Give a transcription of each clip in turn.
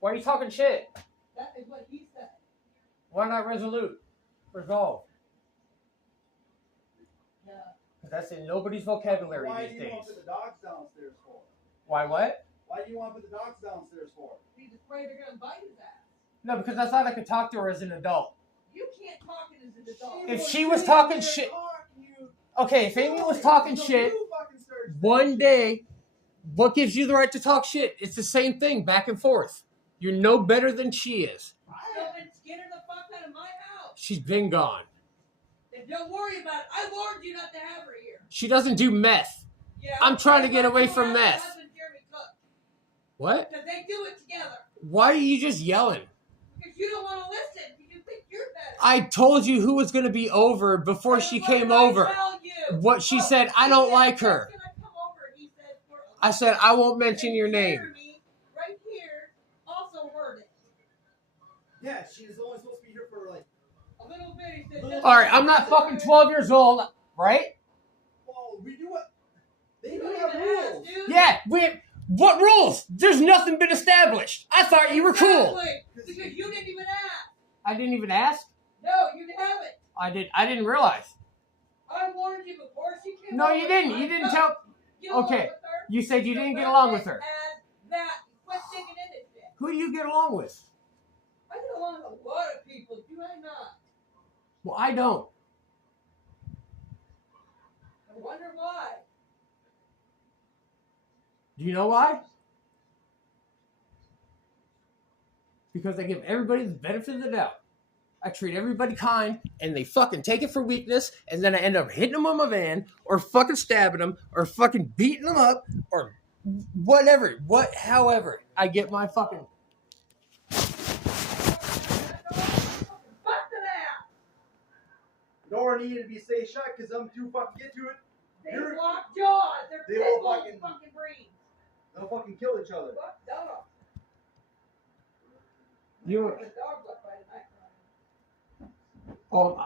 Why are you talking shit? That is what he said. Why not resolute? Resolve. Yeah. Because that's in nobody's vocabulary these days. Why do you want to put the dogs downstairs for? Why what? Why do you want to put the dogs downstairs for? He's afraid they're going to bite his ass. No, because I thought I could talk to her as an adult. You can't talk as an adult. If she was talking shit... Okay, if Amy was talking shit, one day, what gives you the right to talk shit? It's the same thing, back and forth. You're no better than she is. So then get her the fuck out of my house. She's been gone. Then don't worry about it. I warned you not to have her here. She doesn't do meth. Yeah, I'm trying to get away from meth. What? Because they do it together. Why are you just yelling? Because you don't want to listen. You think you're better. I told you who was going to be over before she came over. What she said, I don't like her. I said, I won't mention your name. Right here also heard it. Yeah, she's only supposed to be here for like a little bit. All right, I'm not fucking 12 years old, right? Well, we do what? They do have rules. Yeah, what rules? There's nothing been established. I thought you were cool. Because you didn't even ask. I didn't even ask? No, you haven't. I didn't realize. I warned you before she came. No, you didn't. You didn't tell. Okay, you said you didn't get along with her. Who do you get along with? I get along with a lot of people. Do I not? Well, I don't. I wonder why. Do you know why? Because I give everybody the benefit of the doubt. I treat everybody kind, and they fucking take it for weakness, and then I end up hitting them on my van, or fucking stabbing them, or fucking beating them up, or whatever. However, I get my fucking... Door needed to be stay shut, because I'm too fucking get to it. They lock jaws. They will fucking breed. They'll fucking kill each other. Fuck dogs. Oh,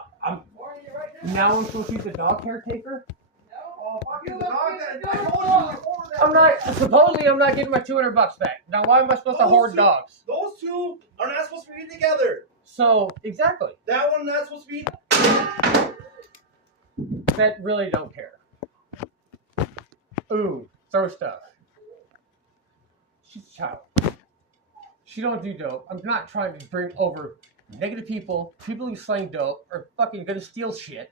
now I'm supposed to be the dog caretaker? No. Oh, fucking the dog that I told you over there. I'm not, supposedly I'm not getting my $200 back. Now why am I supposed to hoard dogs? Those two are not supposed to be together. So, exactly. That one not supposed to be. That really don't care. Ooh, throw stuff. She's a child. She don't do dope. I'm not trying to bring over negative people who slang dope, are fucking gonna steal shit.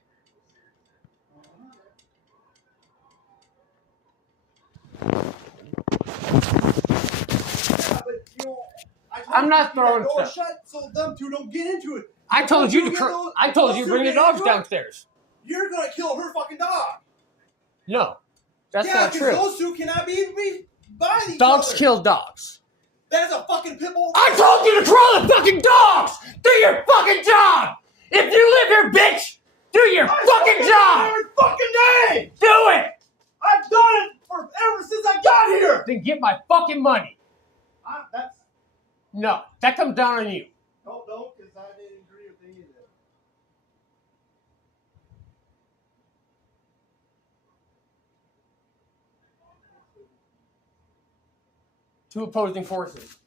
I'm not throwing stuff. Shut so them two don't get into it. I told you to bring the dogs downstairs. You're gonna kill her fucking dog. No, that's not true. Yeah, those two cannot be by each other. Dogs kill dogs. That is a fucking pit bull. I told you to control the fucking dogs! Do your fucking job! If you live here, bitch, do your fucking job! Every fucking day! Do it! I've done it ever since I got here! Then get my fucking money. No, that comes down on you. No, because I didn't agree with any of that. Two opposing forces.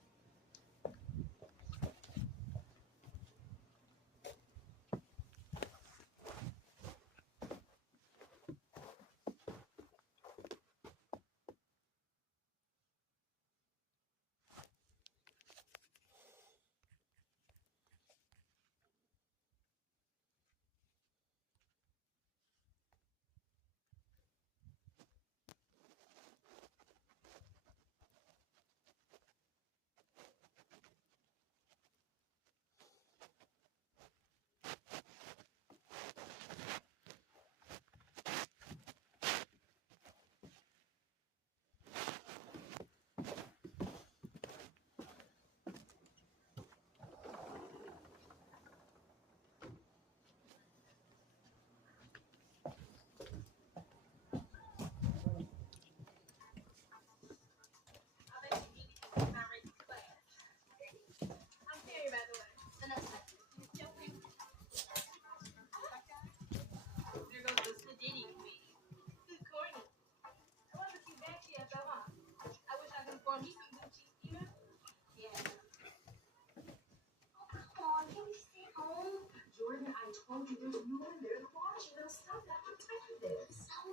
this. Hi,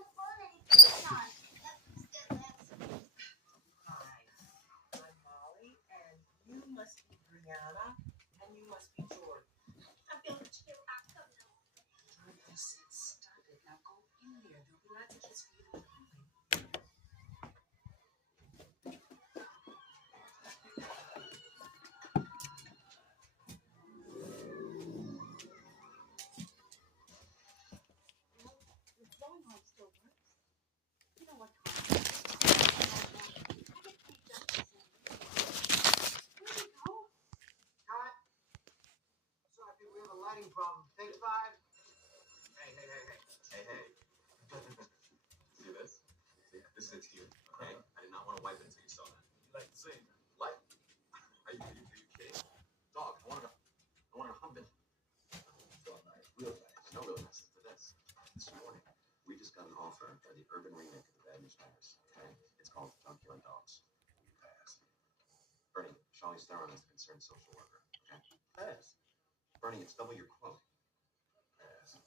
I'm Molly, and you must be Brianna, and you must be Jordan. Jordan, you said stop it. Now go in there. There'll be lots of kids for you to play with. The blowing arm still works. You know what, Carl? I get 3 jumps. Where'd he go? Cut. So I think we have a lighting problem. Take 5. Hey. See this? See, this is you. Okay? I did not want to wipe it until you saw that. You like to see it? Like? Are you kidding? Dog, I wanted to hump it. So nice, real nice. No real nice to this. This morning, we just got an offer for the urban remake of the Bad News Bears. Okay? It's called Don't Killing Dogs. Pass. Bernie, Charlize Theron is a concerned social worker. Okay? Pass. Bernie, it's double your quote. Pass.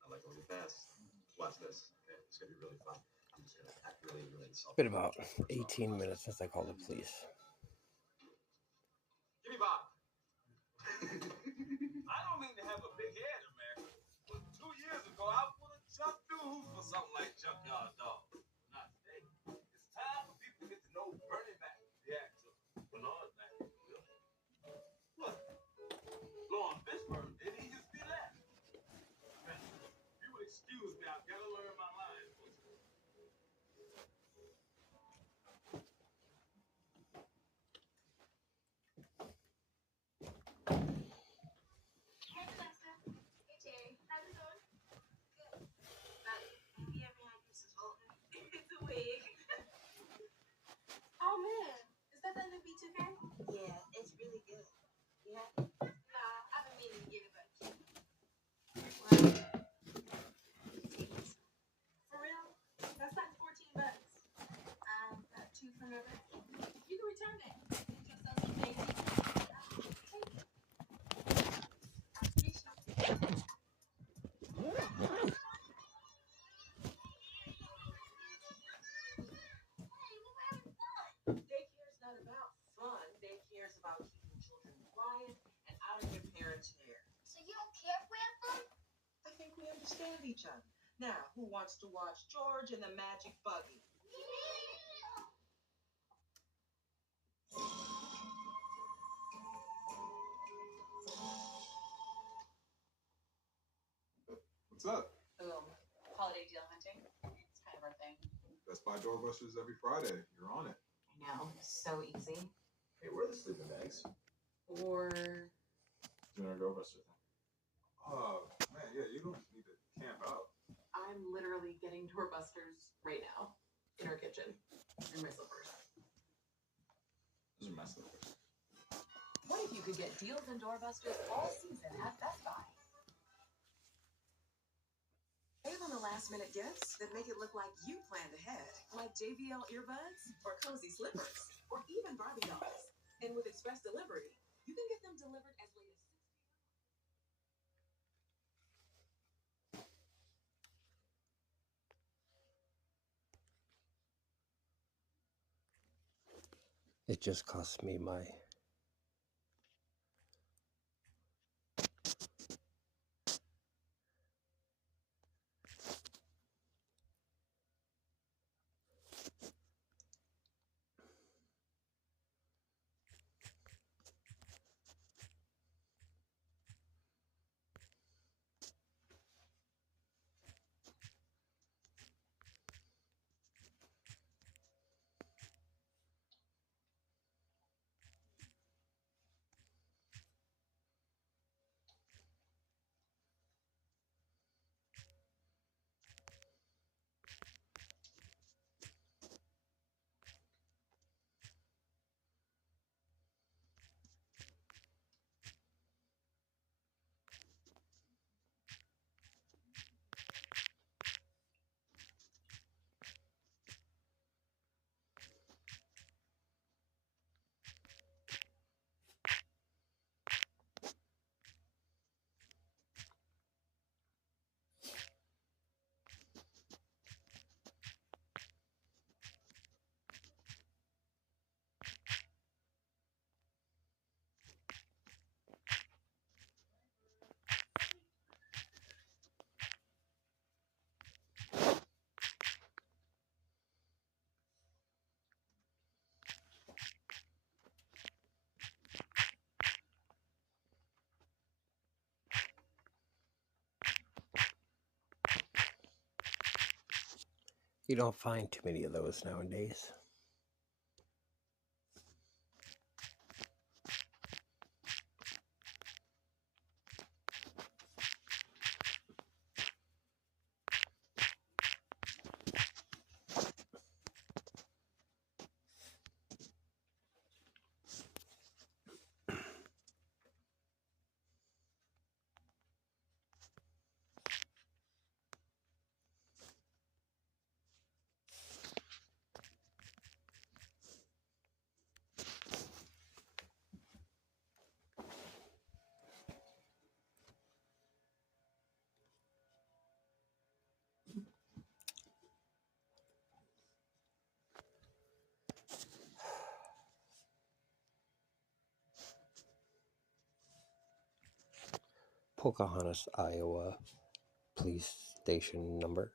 I like when you pass. Watch this. Okay? It's gonna be really fun. I'm just gonna act really It's been about 18 minutes since I called the police. Give me Bob. I don't mean to have a big head, America, but 2 years ago I would have jumped dudes for something like Junkyard Dog. Not today. It's time for people to get to know Bernie Mac, the actor, Bernard Mac. What? Lawrence Fishburne, did he used to be that? Man, if you would excuse me, I've got to learn my lines. Oh man, is that new B2K? Yeah, it's really good. Yeah. Nah, I've been meaning to get it, but for real, that's like $14. I've got 2 for another. You can return it. Get yourself some baby. Take it. I appreciate it. Daycare's not about fun. Daycare's about keeping children quiet and out of their parents' hair. So you don't care if we have fun? I think we understand each other. Now, who wants to watch George and the Magic Buggy? What's up? Holiday deal hunting. It's kind of our thing. Best Buy doorbusters every Friday. You're on it. I know. So easy. Hey, where are the sleeping bags? Or Doing our doorbuster thing. Oh, man, yeah, you don't need to camp out. I'm literally getting doorbusters right now in our kitchen in my slippers. Those are my slippers. What if you could get deals and doorbusters all season at Best Buy? Save on the last-minute gifts that make it look like you planned ahead, like JBL earbuds or cozy slippers, or even Barbie dolls. And with express delivery, you can get them delivered as late as 6 p.m. It just cost me my You don't find too many of those nowadays. Pocahontas, Iowa, police station number.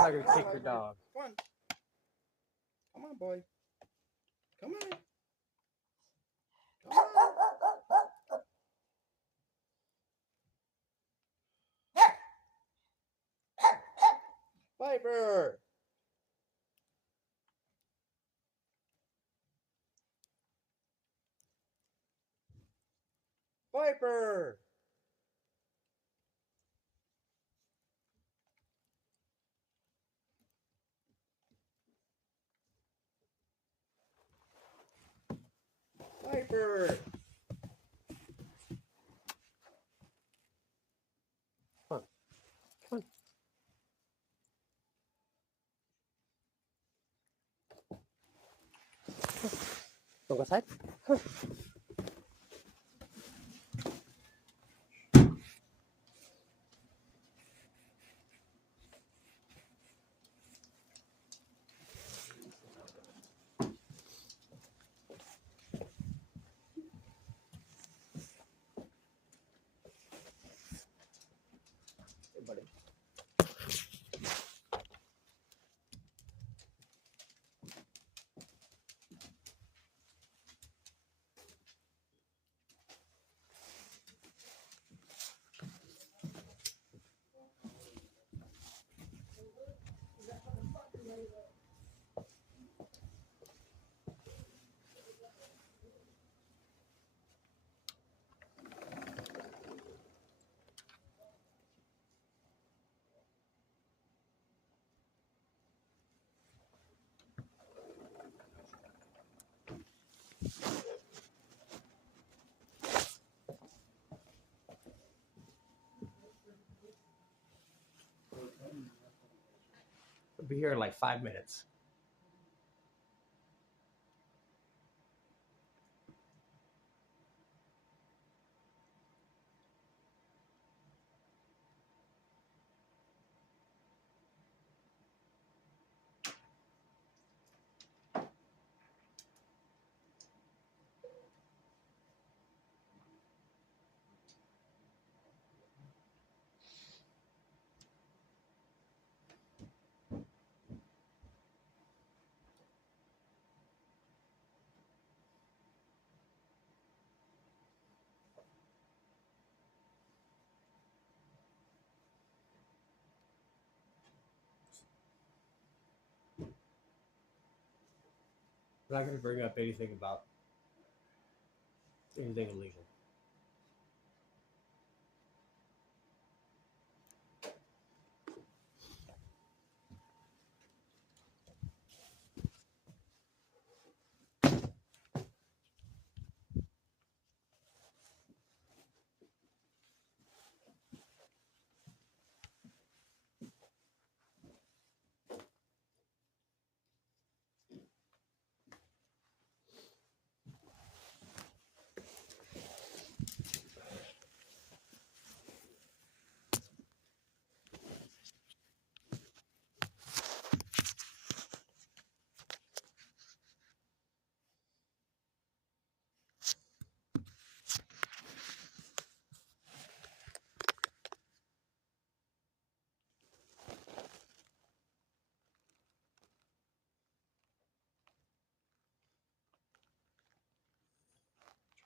I'm not gonna kick your dog. Come on. Come on, boy. Come on. Come on. Piper. Piper! Piper! Come on. Come on. Go outside. Come on. Hey, buddy. We'll be here in like 5 minutes. I'm not going to bring up anything about anything illegal.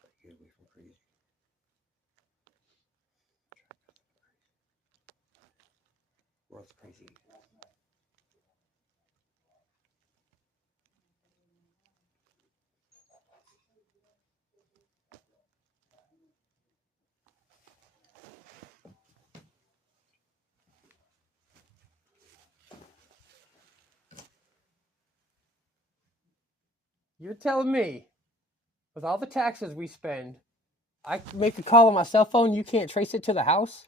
Try to get away from crazy. World's crazy. You're telling me, with all the taxes we spend, I make a call on my cell phone, you can't trace it to the house?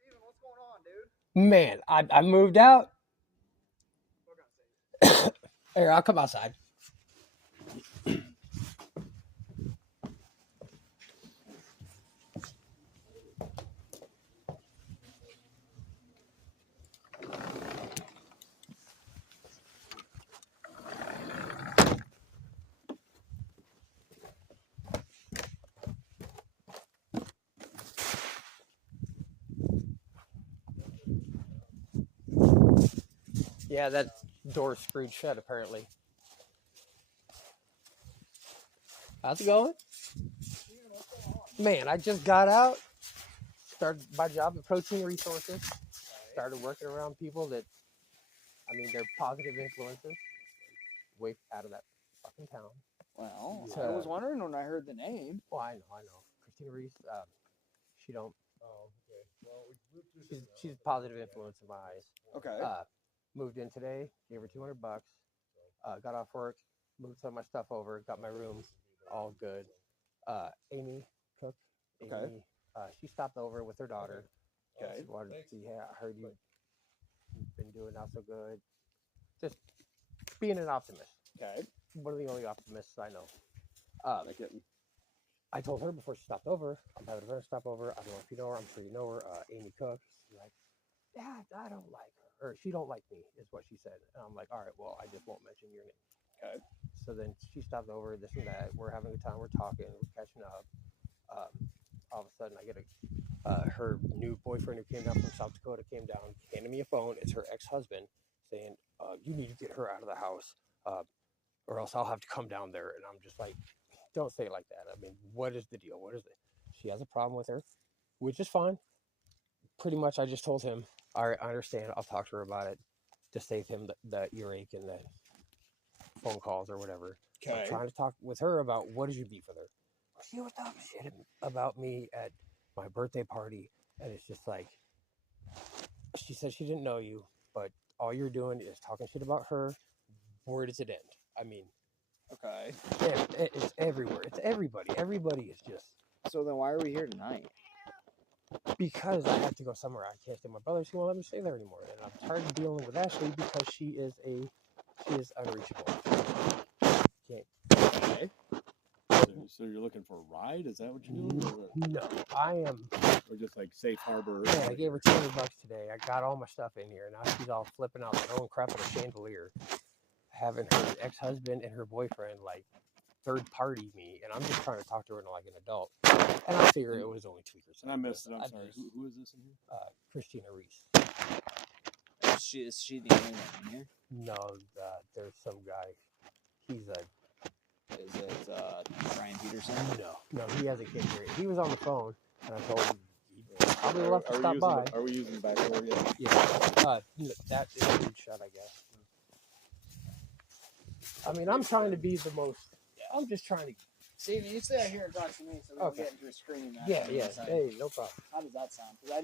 Steven, what's going on, dude? Man, I moved out. Here, I'll come outside. Yeah, that door's screwed shut, apparently. How's it going? Man, I just got out, started my job at Protein Resources, started working around people that, I mean, they're positive influences, way out of that fucking town. Well, So- I was wondering when I heard the name. Well, I know. Christina Reese. She don't. Oh, okay. Well, we're She's a positive influence in my eyes. Okay. Moved in today. Gave her $200. Got off work. Moved some of my stuff over. Got my room all good. Amy Cook. Amy, Okay. she stopped over with her daughter. Okay. She wanted to see. I heard you've been doing not so good. Just being an optimist. Okay. One of the only optimists I know. Like it. I told her before she stopped over, I'm having a friend stop over. I don't know if you know her. I'm sure you know her. Amy Cook. She's like, yeah, I don't like her. Or she don't like me, is what she said. And I'm like, all right, well, I just won't mention your name. Okay. So then she stopped over, this and that. We're having a good time. We're talking. We're catching up. All of a sudden, I get her new boyfriend who came down from South Dakota came down, handed me a phone. It's her ex-husband saying, you need to get her out of the house or else I'll have to come down there. And I'm just like, don't say it like that. I mean, what is the deal? What is it? She has a problem with her, which is fine. Pretty much, I just told him, all right, I understand. I'll talk to her about it to save him the earache and the phone calls or whatever. Okay. I'm trying to talk with her about what is your beef with her. She was talking shit about me at my birthday party, and it's just like, she said she didn't know you, but all you're doing is talking shit about her. Where does it end? I mean, Okay. it's everywhere. It's everybody. Everybody is just, So then why are we here tonight? because I have to go somewhere. I can't stay with my brother. She won't let me stay there anymore. And I'm tired of dealing with Ashley because she is unreachable. Can't. Okay. So you're looking for a ride? Is that what you're doing? Or, No, I am. or just like safe harbor? Man, I gave her $200 today. I got all my stuff in here. Now she's all flipping out, throwing crap at a chandelier, having her ex-husband and her boyfriend like third party me, and I'm just trying to talk to her like an adult. And I figure it was only tweakers. And I missed it. I'm sorry. Who is this in here? Christina Reese. Is she the only one in here? No, there's some guy. He's a. Is it Brian Peterson? No, he has a kid here. He was on the phone, and I told him he probably left to stop by. Are we using the back door yet? Yeah, that is a good shot, I guess. I mean, I'm trying to be the most. I'm just trying to. Steve, you stay out here and talk to me so we don't get into a screaming match. Yeah. Hey, no problem. How does that sound? Because I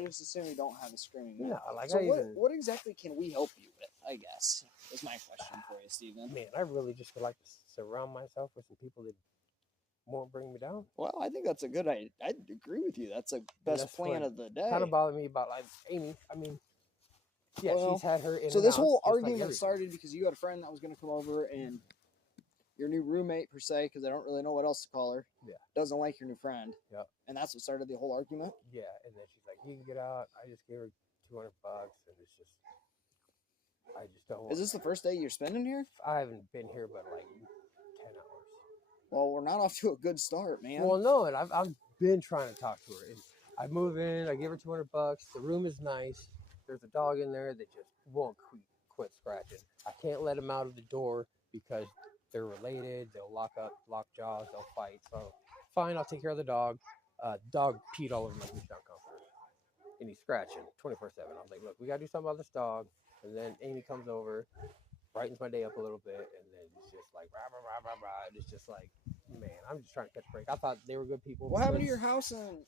just assume you don't have a screaming match. No, like So I even. what exactly can we help you with? I guess is my question for you, Steven. Man, I really just would like to surround myself with some people that won't bring me down. Well, I think that's a good idea. I agree with you. That's a best that's plan what of the day. Kind of bothered me about like Amy. I mean, yeah, Well, she's had her in. So and this outs, whole just like argument everybody. started because you had a friend that was going to come over and your new roommate, per se, because I don't really know what else to call her, doesn't like your new friend. Yep. And that's what started the whole argument? Yeah, and then she's like, you can get out. I just gave her $200, and it's just, I just don't want. Is this the first day you're spending here? I haven't been here but like 10 hours. Well, we're not off to a good start, man. Well, no, and I've been trying to talk to her. And I move in, I give her $200. The room is nice. There's a dog in there that just won't quit scratching. I can't let him out of the door because they're related. They'll lock jaws, they'll fight. So, fine, I'll take care of the dog. Dog peed all over my push down comforter. And he's scratching 24/7. I was like, look, we got to do something about this dog. And then Amy comes over, brightens my day up a little bit, and then it's just like, rah, rah, rah, rah, rah. It's just like, man, I'm just trying to catch a break. I thought they were good people. What happened to your house in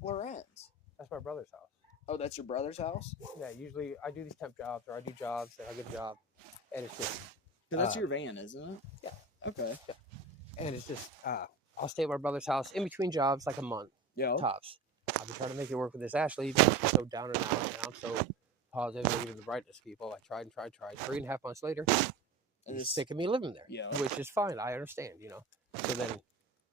Lorenz? That's my brother's house. Oh, that's your brother's house? Yeah, usually I do these temp jobs, or I do jobs, and I get a job, and it's just... That's your van, isn't it? Yeah. Okay. Yeah. And it's just, I'll stay at my brother's house in between jobs, like a month, tops. I've been trying to make it work with this Ashley, but she's so down and out, and I'm so positive, negative, the brightness people. I tried. 3.5 months later, and she's sick of me living there, which is fine. I understand, you know. So then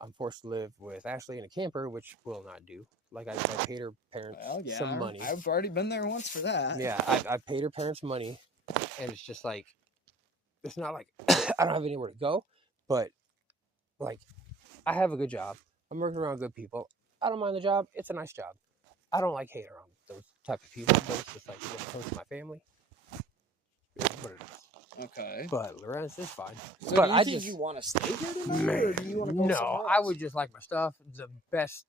I'm forced to live with Ashley in a camper, which will not do. Like I paid her parents some money. I've already been there once for that. Yeah, I paid her parents money, and it's just like, it's not like I don't have anywhere to go, but like I have a good job. I'm working around good people. I don't mind the job. It's a nice job. I don't like hanging around those type of people. But it's just like close to my family. It's what it is. Okay. But Lorenz is fine. So but do you I think just you want to stay here tonight, or do you want to go somewhere else? I would just like my stuff. The best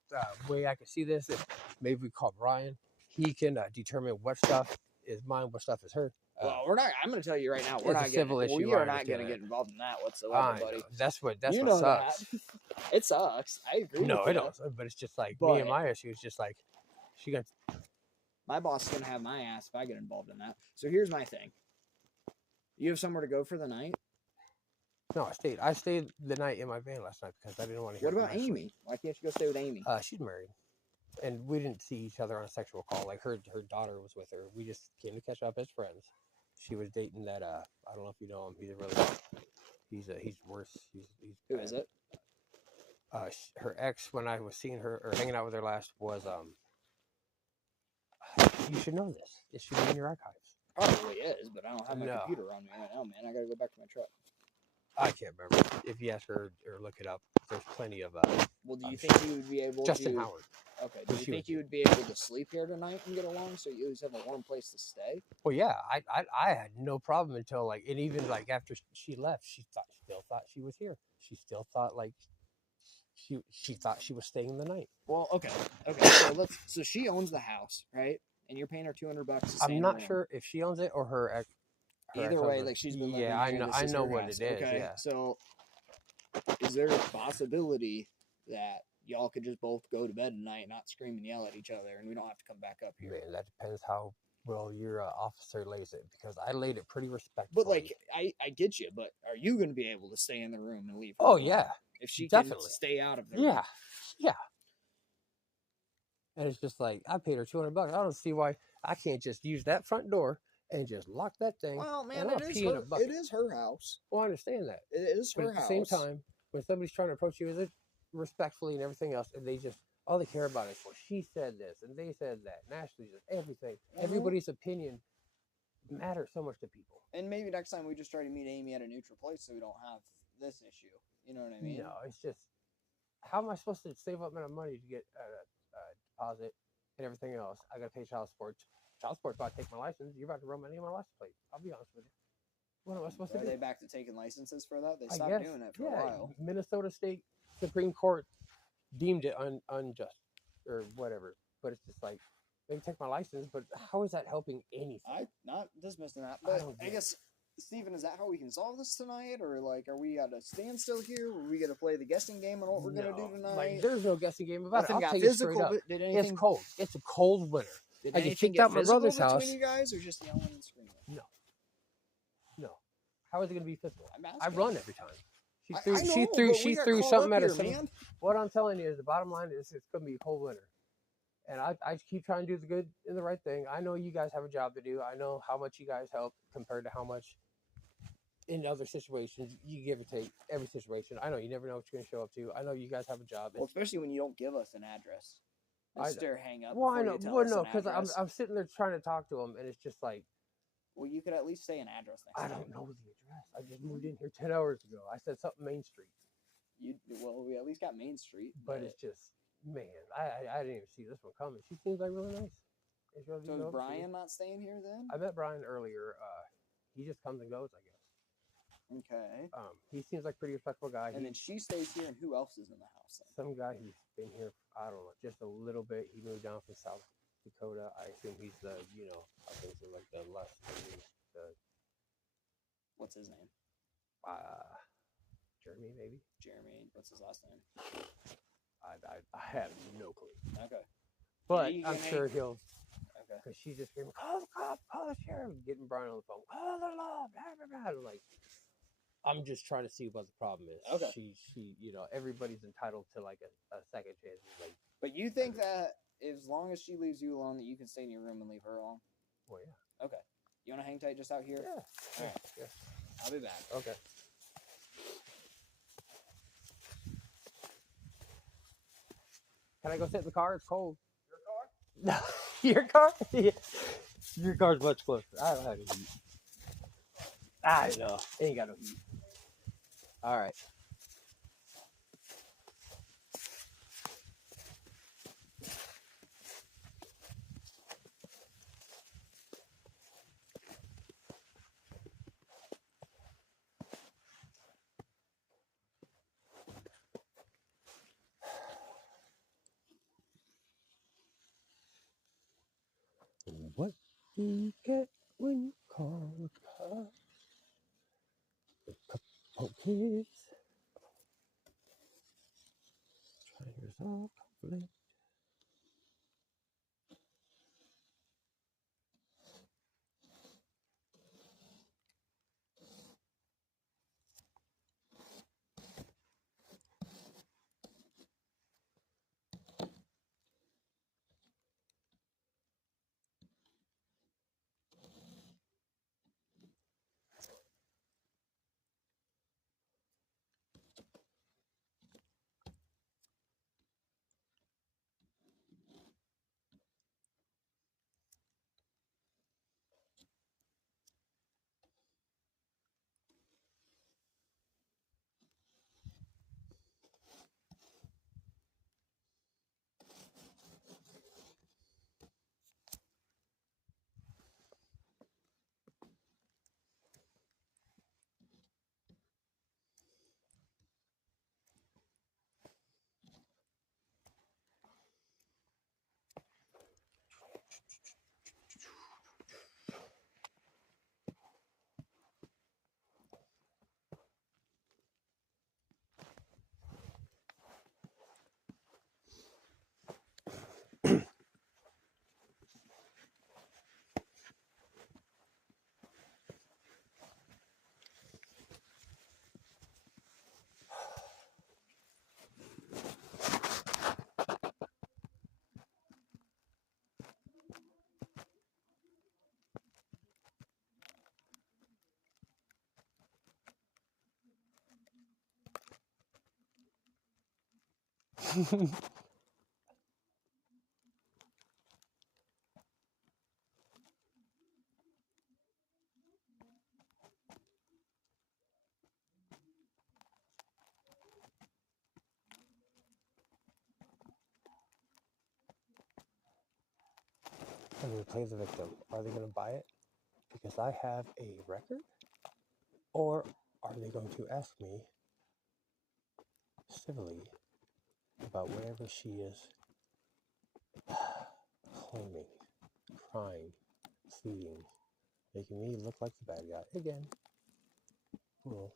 way I could see this is maybe we call Brian. He can determine what stuff is mine, what stuff is her. Well, we're not. I'm going to tell you right now, we're It's a not civil getting. issue, We I are not understand going to that. get involved in that whatsoever, I buddy. know. That's what You what know sucks. that. It sucks. I agree. No, with it you. don't. But it's just like me But- and my issue is just like she got. My boss is going to have my ass if I get involved in that. So here's my thing. You have somewhere to go for the night? No, I stayed the night in my van last night because I didn't want to hear. What about Amy? Why can't you go stay with Amy? She's married, and we didn't see each other on a sexual call. Like her daughter was with her. We just came to catch up as friends. She was dating that. I don't know if you know him. He's worse. Who is it? Her ex, when I was seeing her or hanging out with her last, was You should know this. It should be in your archives. Probably is, but I don't have my No. computer on me right now, man. I got to go back to my truck. I can't remember. If you ask her or look it up, there's plenty of. Well, do you think you would be able Justin to? Howard. Okay. Do you think you would be able to sleep here tonight and get along, so you always have a warm place to stay? Well, yeah, I had no problem until like, and even like after she left, she still thought she was here. She still thought like she thought she was staying the night. Well, okay. So she owns the house, right? And you're paying her $200. I'm not sure if she owns it or her ex. Either way, like she's been living yeah, I here, know. this I is know her what house, it is. okay? Yeah. So, is there a possibility that y'all could just both go to bed tonight and not scream and yell at each other, and we don't have to come back up here? Man, that depends how well your officer lays it, because I laid it pretty respectfully. But like, I get you, but are you going to be able to stay in the room and leave her Oh alone? yeah, If she definitely can stay out of the yeah, room. yeah. And it's just like, I paid her $200. I don't see why I can't just use that front door and just lock that thing. Well, man, and I'll pee in a bucket. it is her house. Well, I understand that. It is But her at the house. same time, when somebody's trying to approach you with it respectfully and everything else, and they just, all they care about is, well, she said this and they said that, and Ashley said everything. Everybody's opinion matters so much to people. And maybe next time we just try to meet Amy at a neutral place so we don't have this issue. You know what I mean? No, it's just, how am I supposed to save up enough money to get a deposit and everything else? I got to pay child support. Child support's about to take my license. You're about to run my name on my license plate. I'll be honest with you. What am I supposed to Are do? they back to taking licenses for that? They I stopped guess, doing it for yeah, a while. Minnesota State Supreme Court deemed it unjust or whatever. But it's just like, they can take my license, but how is that helping anything? I'm not dismissing that, I but don't I get guess, Steven, is that how we can solve this tonight? Or like, are we at a standstill here? Are we going to play the guessing game on what we're going to do tonight? Like, there's no guessing game about Nothing it. I'll got tell you straight physical, up. but did anything, It's cold. It's a cold winter. did I get anything kicked get out my physical brother's between house. you guys, or just yelling and screaming? No. How is it going to be physical? I'm I asking. run every time. She I threw, know, she threw, but she we got threw called something up at us. here, man. What I'm telling you is the bottom line is it's going to be a cold winter. And I keep trying to do the good and the right thing. I know you guys have a job to do. I know how much you guys help compared to how much in other situations you give or take every situation. I know you never know what you're going to show up to. I know you guys have a job. Well, especially when you don't give us an address. Mr. Hang Up. Well, I know. You tell Well, us no, an because address. I'm sitting there trying to talk to him, and it's just like, Well, you could at least say an address next I time. don't know the address. I just moved in here 10 hours ago. I said something Main Street. Well, we at least got Main Street. But it's just, man, I didn't even see this one coming. She seems like really nice. So is Brian not staying here then? I met Brian earlier. He just comes and goes, I guess. Okay. He seems like a pretty respectful guy. And then she stays here, and who else is in the house then? Some guy who's been here, I don't know, just a little bit. He moved down from South Dakota. I assume he's the, I think he's like the less, What's his name? Jeremy, maybe? Jeremy. What's his last name? I have no clue. Okay. But you I'm can sure he'll, Okay. because she's just screaming, call the cops, call the sheriff, getting Brian on the phone, call the law, blah, blah, blah. I'm like, I'm just trying to see what the problem is. Okay. She, everybody's entitled to like a second chance. Like, But you think that as long as she leaves you alone, that you can stay in your room and leave her alone? well, yeah. Okay. You want to hang tight just out here? Yeah. All right. Yeah. I'll be back. Okay. Can I go sit in the car? It's cold. Your car? No. Your car? Yeah. Your car's much closer. I don't have any heat. I know. Ain't got no heat. All right. What do you get when you Cold cup. Couple kids. Try to resolve conflict. I'm going to play the victim. Are they going to buy it because I have a record? Or are they going to ask me civilly about whatever she is claiming, crying, pleading, making me look like the bad guy again? Well,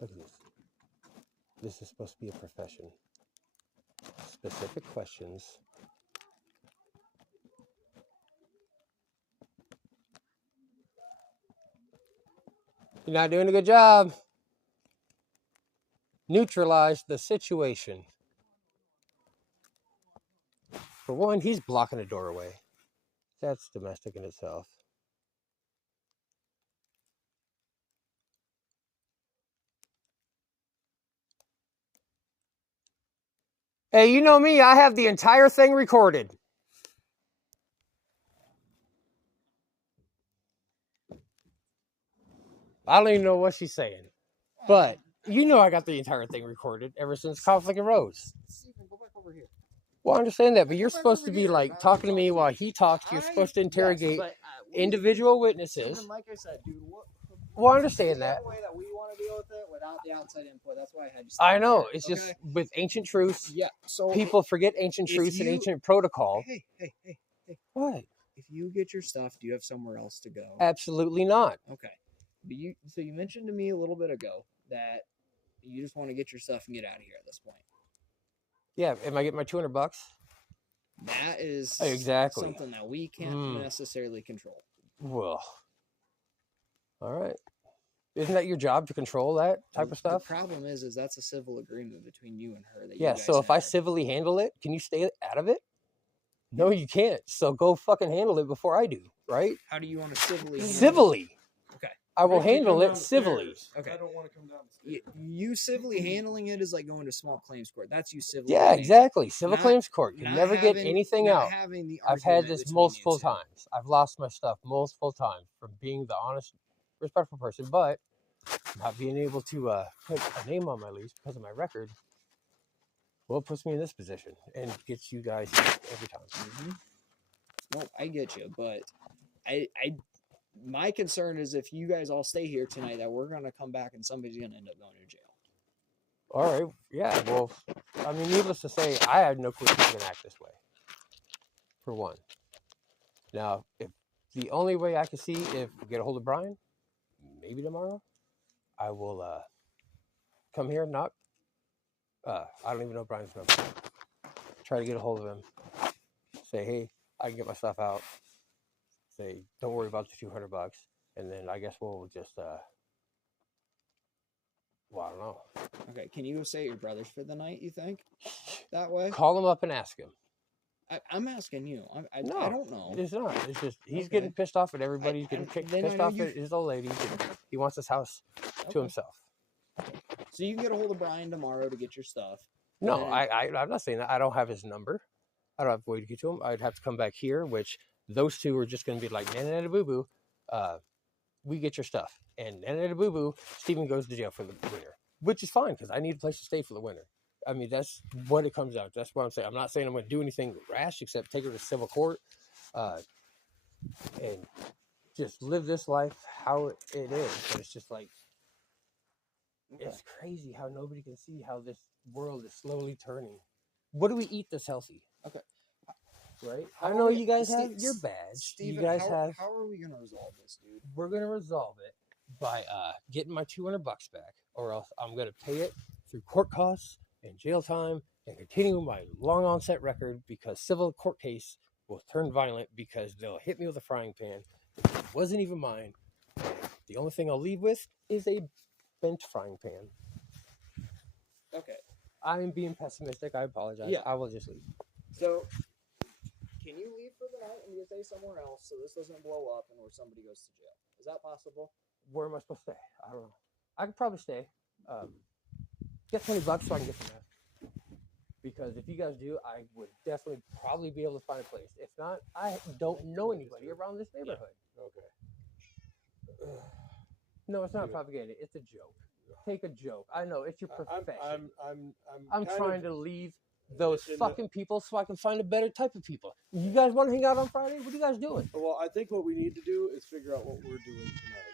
look at this. This is supposed to be a profession. Specific questions. You're not doing a good job. Neutralize the situation. For one, he's blocking a doorway. That's domestic in itself. Hey, you know me, I have the entire thing recorded. I don't even know what she's saying. But you know I got the entire thing recorded ever since conflict arose. Go back over here. Well, I understand that, but you're supposed to be like talking to me while he talks. You're supposed to interrogate individual witnesses. Like I said, dude, Well, I understand that. the way that we want to deal with it without the outside input. That's why I had you. I know. It's just with ancient truths. Yeah. So people forget ancient truths and ancient protocol. Hey. What? If you get your stuff, do you have somewhere else to go? Absolutely not. Okay. But you mentioned to me a little bit ago that you just want to get your stuff and get out of here at this point. Yeah. Am I getting my $200? That is exactly something that we can't necessarily control. Well, all right. Isn't that your job to control that type of stuff? The problem is that's a civil agreement between you and her. That yeah, so if I civilly handle it, can you stay out of it? No, you can't. So go fucking handle it before I do, right? How do you want to civilly handle Civilly. it? Okay. I will handle it civilly. Okay. I don't want to come down the stairs. You civilly handling it is like going to small claims court. That's you civilly. Yeah, exactly. Civil claims court can never get anything out. I've had this multiple times. I've lost my stuff multiple times from being the honest, respectful person, but not being able to put a name on my lease because of my record. Well, it puts me in this position and gets you guys every time. Mm-hmm. No, I get you, but my concern is if you guys all stay here tonight, that we're going to come back and somebody's going to end up going to jail. All right. Yeah. Well, I mean, needless to say, I had no clue he was going to act this way. For one. Now, if the only way I can see if we get a hold of Brian, maybe tomorrow, I will come here, knock. I don't even know Brian's number. Try to get a hold of him. Say, hey, I can get my stuff out. Say, don't worry about the $200, and then I guess we'll just well, I don't know. Okay, can you go stay at your brother's for the night, you think? That way? Call him up and ask him. I'm asking you. I No, don't know. it's not. It's just he's Okay. getting pissed off at everybody. He's getting then I pissed know off you- at his old lady. He wants his house to Okay. himself. So you can get a hold of Brian tomorrow to get your stuff. No, then- I'm not saying that. I don't have his number. I don't have a way to get to him. I'd have to come back here, which those two are just going to be like, Nana Boo Boo, we get your stuff. And Nana Boo Boo, Steven goes to jail for the winter, which is fine because I need a place to stay for the winter. I mean, that's what it comes down to. That's what I'm saying. I'm not saying I'm going to do anything rash except take her to civil court and just live this life how it is. But it's just like, it's crazy how nobody can see how this world is slowly turning. What do we eat that's healthy? Okay. Right? How I are know we- you guys Ste- have your badge. Steven, You guys how, have. How are we going to resolve this, dude? We're going to resolve it by getting my $200 back, or else I'm going to pay it through court costs and jail time and continue my long onset record because civil court case will turn violent because they'll hit me with a frying pan. It wasn't even mine. And the only thing I'll leave with is a bent frying pan. Okay. I'm being pessimistic. I apologize. Yeah. I will just leave. So, can you leave for the night and you stay somewhere else so this doesn't blow up and where somebody goes to jail? Is that possible? Where am I supposed to stay? I don't know. I could probably stay. Get $20 so I can get some rest. Because if you guys do, I would definitely probably be able to find a place. If not, I don't know anybody around this neighborhood. Okay. No, it's not propaganda. It's a joke. Take a joke. I know it's your profession. I'm kind trying of- to leave those in the- fucking people so I can find a better type of people. You guys want to hang out on Friday? What are you guys doing? Well, I think what we need to do is figure out what we're doing tonight.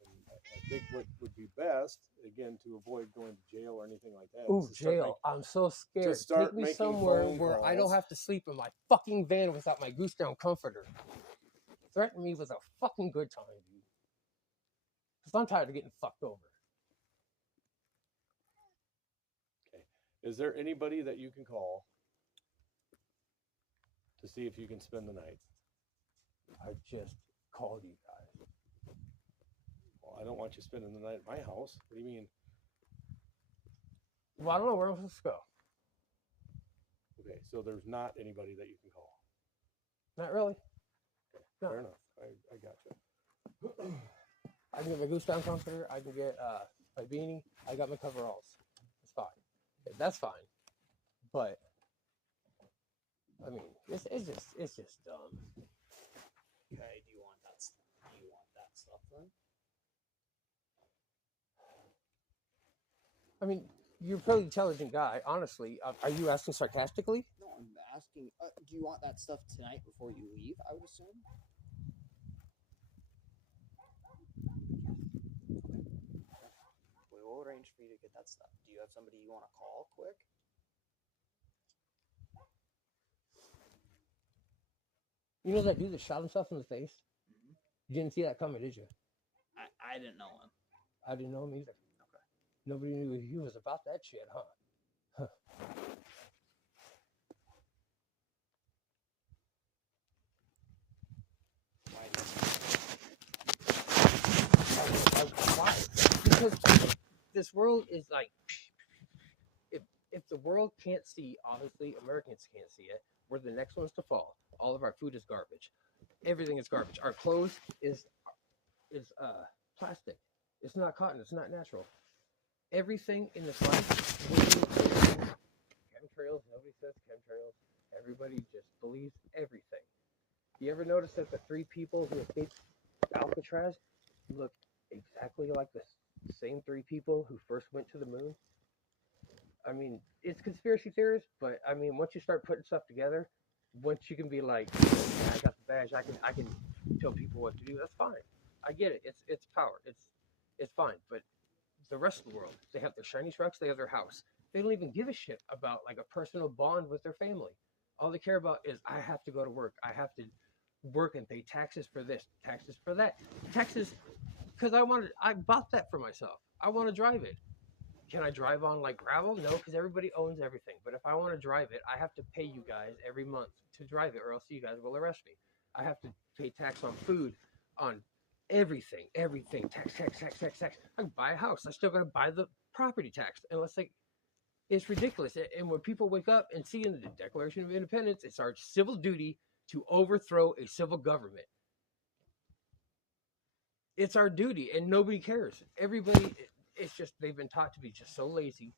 And I think what would be best, again, to avoid going to jail or anything like that. Ooh, is to start jail. I'm so scared. start Take me making somewhere phone where I don't calls. have to sleep in my fucking van without my goose down comforter. Threaten me with a fucking good time, dude. Because I'm tired of getting fucked over. Is there anybody that you can call to see if you can spend the night? I just called you guys. Well, I don't want you spending the night at my house. What do you mean? Well, I don't know where I'm supposed to go. Okay, so there's not anybody that you can call. Not really. Okay, No. fair enough. I gotcha. I can get my goose down comforter. I can get my beanie. I got my coveralls. It's fine. That's fine. But I mean, it's just dumb. Okay, do you want that stuff then? I mean, you're a pretty intelligent guy. Honestly, are you asking sarcastically? No, I'm asking, do you want that stuff tonight before you leave, I would assume? We will arrange for you to get that stuff. Do you have somebody you want to call quick? You know that dude that shot himself in the face? You didn't see that coming, did you? I didn't know him. I didn't know him either. Okay. Nobody knew he was about that shit, huh? Why? Because this world is like, if the world can't see, obviously Americans can't see it. We're the next ones to fall. All of our food is garbage. Everything is garbage. Our clothes is plastic. It's not cotton. It's not natural. Everything in this life. Chemtrails. Nobody says chemtrails. Everybody just believes everything. You ever notice that the 3 people who escaped Alcatraz look exactly like the same 3 people who first went to the moon? I mean, it's conspiracy theories, but I mean, once you start putting stuff together, once you can be like, yeah, I got the badge, I can tell people what to do. That's fine. I get it. It's power. It's fine. But the rest of the world, they have their shiny trucks, they have their house. They don't even give a shit about like a personal bond with their family. All they care about is I have to go to work. I have to work and pay taxes for this, taxes for that, taxes because I bought that for myself. I want to drive it. Can I drive on like gravel? No, because everybody owns everything. But if I want to drive it, I have to pay you guys every month to drive it, or else you guys will arrest me. I have to pay tax on food, on everything, tax. I can buy a house. I still got to buy the property tax, unless like it's ridiculous. And when people wake up and see in the Declaration of Independence, it's our civil duty to overthrow a civil government. It's our duty, and nobody cares. Everybody, it's just they've been taught to be just so lazy,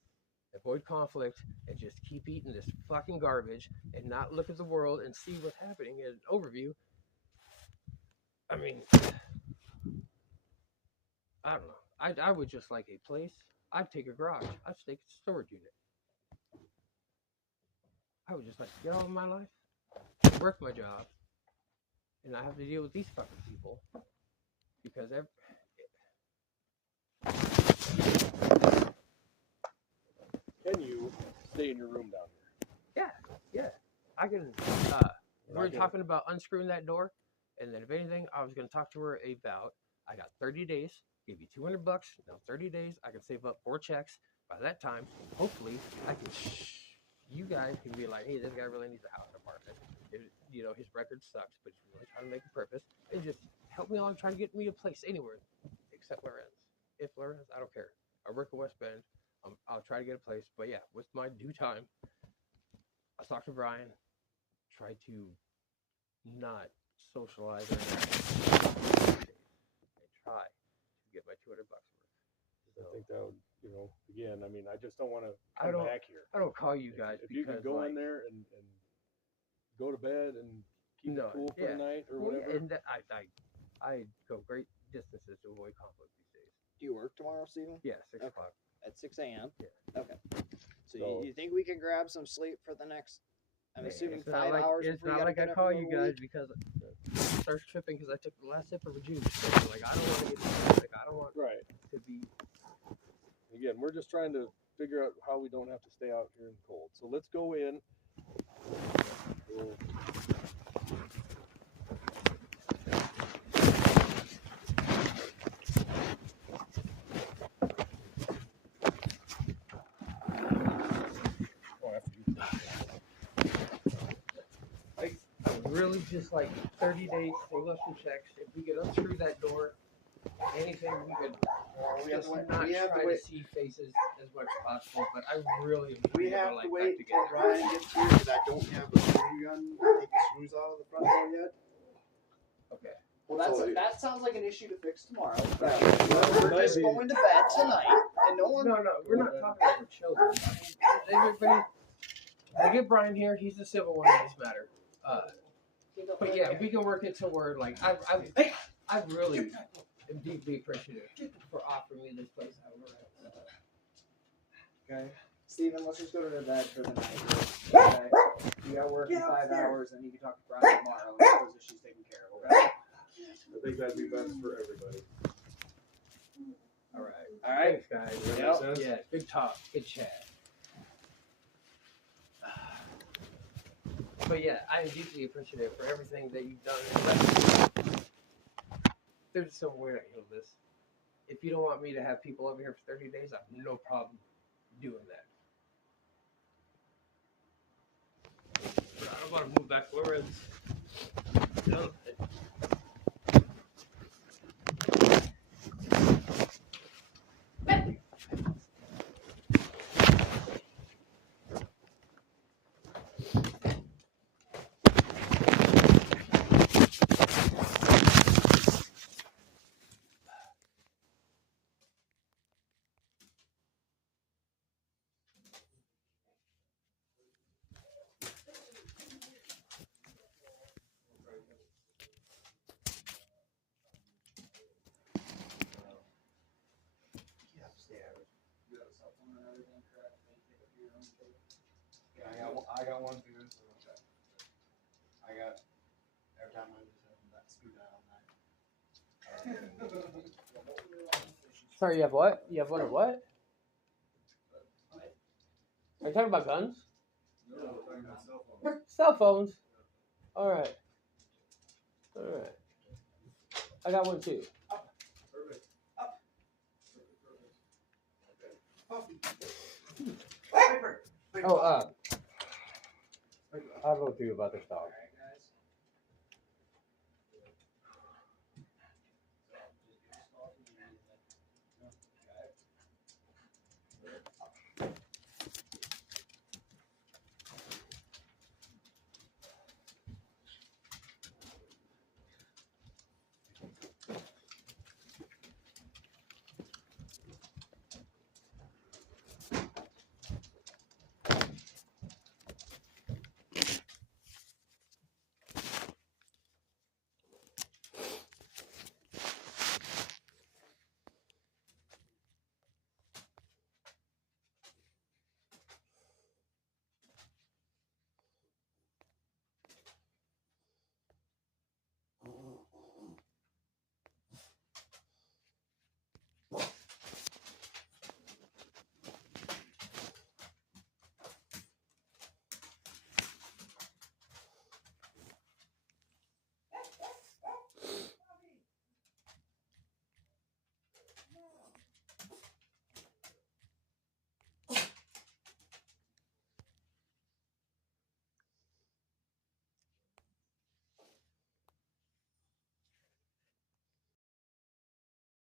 avoid conflict, and just keep eating this fucking garbage and not look at the world and see what's happening as an overview. I mean, I don't know. I would just like a place. I'd take a garage. I'd take a storage unit. I would just like to get all of my life, work my job, and not have to deal with these fucking people because Can you stay in your room down here? yeah, I can. We're talking about unscrewing that door, and then if anything, I was going to talk to her about. I got 30 days. Give you $200. Now 30 days, I can save up 4 checks. By that time, hopefully, I can. You guys can be like, hey, this guy really needs a house apartment. You know, his record sucks, but he's really trying to make a purpose. And just help me along, try to get me a place anywhere except Lorenz. If Lorenz, I don't care. I work in West Bend. I'll try to get a place. But yeah, with my due time, I'll talk to Brian. Try to not socialize or and try to get my $200 worth. So, I think that would, you know, again, I mean, I just don't want to come back here. I don't call you guys if you could go in there and go to bed and keep it cool for the night or whatever. And I go great distances to avoid conflict these days. Do you work tomorrow, Steven? Yeah, 6 o'clock. At 6 a.m.? Yeah. Okay. So you think we can grab some sleep for the next, I'm assuming it's 5 not hours? It's not like I call you guys because I start tripping because I took the last sip of a juice. So like, I don't want to get sick. I don't want to be. Again, we're just trying to figure out how we don't have to stay out here in the cold. So let's go in. Really just like 30 days, save up some checks. If we could unscrew that door, anything we could just not try to see faces as much as possible. But I really We have to wait until Brian gets here because I don't have a screw gun to take the screws out of the front door yet. Okay. Well, that sounds like an issue to fix tomorrow. We're just going to bed tonight, and no one. No, we're not talking about children. Everybody, I get Brian here. He's the civil one in this matter. But yeah, we can work it to where like I really am deeply appreciative for offering me this place. Okay. Steven, let's just go to bed for the night. Okay. You got work in 5 hours, and you can talk to Brian tomorrow. As she's taken care of. Okay. I think that'd be best for everybody. All right. Thanks, guys. Yep. Yeah. Good talk. Good chat. But yeah, I am deeply appreciative for everything that you've done. There's some way to handle this. If you don't want me to have people over here for 30 days, I have no problem doing that. But I don't want to move back to Lorenz. No. Yeah, I got one too. So I got every time I just have that screw down Sorry, you have what? You have one of what? Are you talking about guns? No, we're talking about cell phones. Cell phones. All right. Alright. I got one too. Perfect. Up. Oh, I don't know what to do about this dog.